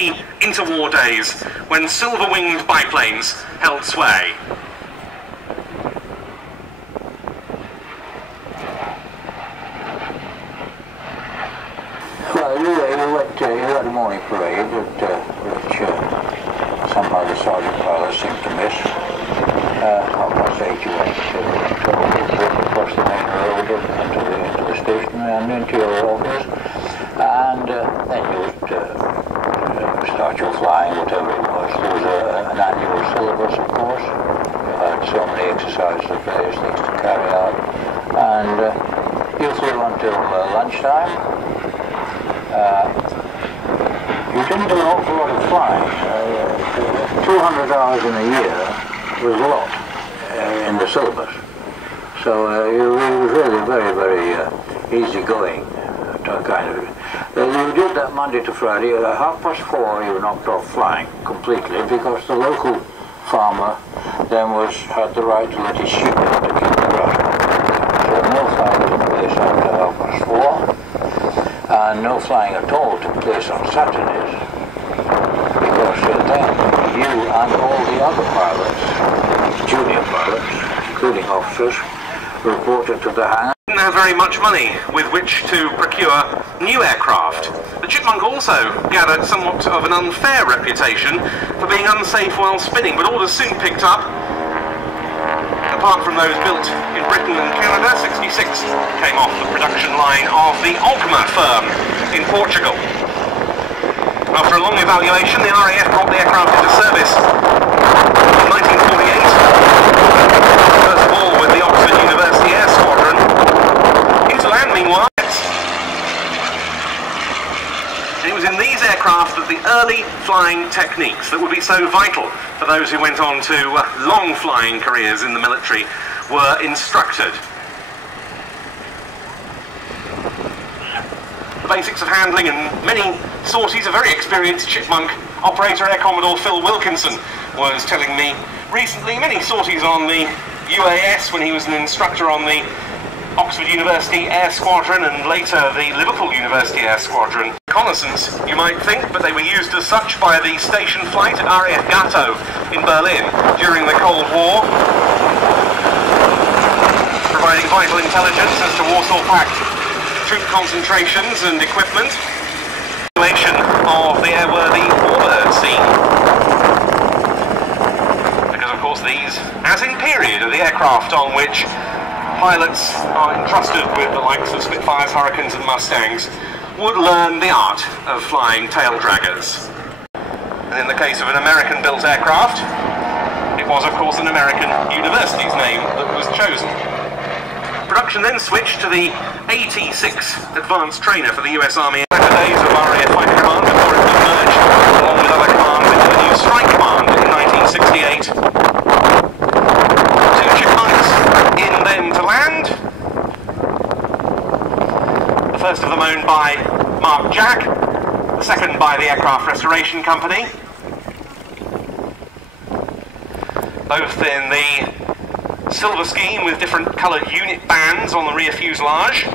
the interwar days when silver-winged biplanes held sway. Well, you had a morning parade which somehow the sergeant pilot seemed to miss. 8:30 you went across the main road into the station and into your office, and then you would start your flying, whatever it was. There was an annual syllabus, of course. You had so many exercises of various things to carry out, and you flew until lunchtime. You didn't do an awful lot of flying. 200 hours in a year was a lot in the syllabus. So it was really very, very easy going. Kind of. You did that Monday to Friday. At 4:30 you knocked off flying completely, because the local farmer then had the right to let his sheep in to keep the grass. So no flying was in place after 4:30. And no flying at all took place on Saturdays, because then you and all the other pilots, junior pilots, including officers, reported to the hangar. Didn't have very much money with which to procure new aircraft. The Chipmunk also gathered somewhat of an unfair reputation for being unsafe while spinning, but orders soon picked up. Apart from those built in Britain and Canada, 66 came off the production line of the Alcma firm in Portugal. After a long evaluation, the RAF brought the aircraft into service in 1948, first of all with the Oxford University Air Squadron. Into land, meanwhile. It was in these aircraft that the early flying techniques that would be so vital for those who went on to long flying careers in the military were instructed. The basics of handling and many sorties. A very experienced Chipmunk operator, Air Commodore Phil Wilkinson, was telling me recently many sorties on the UAS when he was an instructor on the Oxford University Air Squadron and later the Liverpool University Air Squadron. Reconnaissance, you might think, but they were used as such by the station flight at RAF Gatow in Berlin during the Cold War, providing vital intelligence as to Warsaw Pact troop concentrations and equipment. Evaluation of the airworthy Warbird scene. Because of course these, as in period, are the aircraft on which pilots are entrusted with the likes of Spitfires, Hurricanes and Mustangs would learn the art of flying tail draggers. And in the case of an American-built aircraft, it was of course an American university's name that was chosen. Production then switched to the AT-6 advanced trainer for the US Army. After days of RAF Fighter Command before it was merged, along with other commands, into the new Strike Command in 1968. Two Chipmunks in then to land. The first of them owned by Mark Jack, the second by the Aircraft Restoration Company. Both in the silver scheme with different coloured unit bands on the rear fuselage.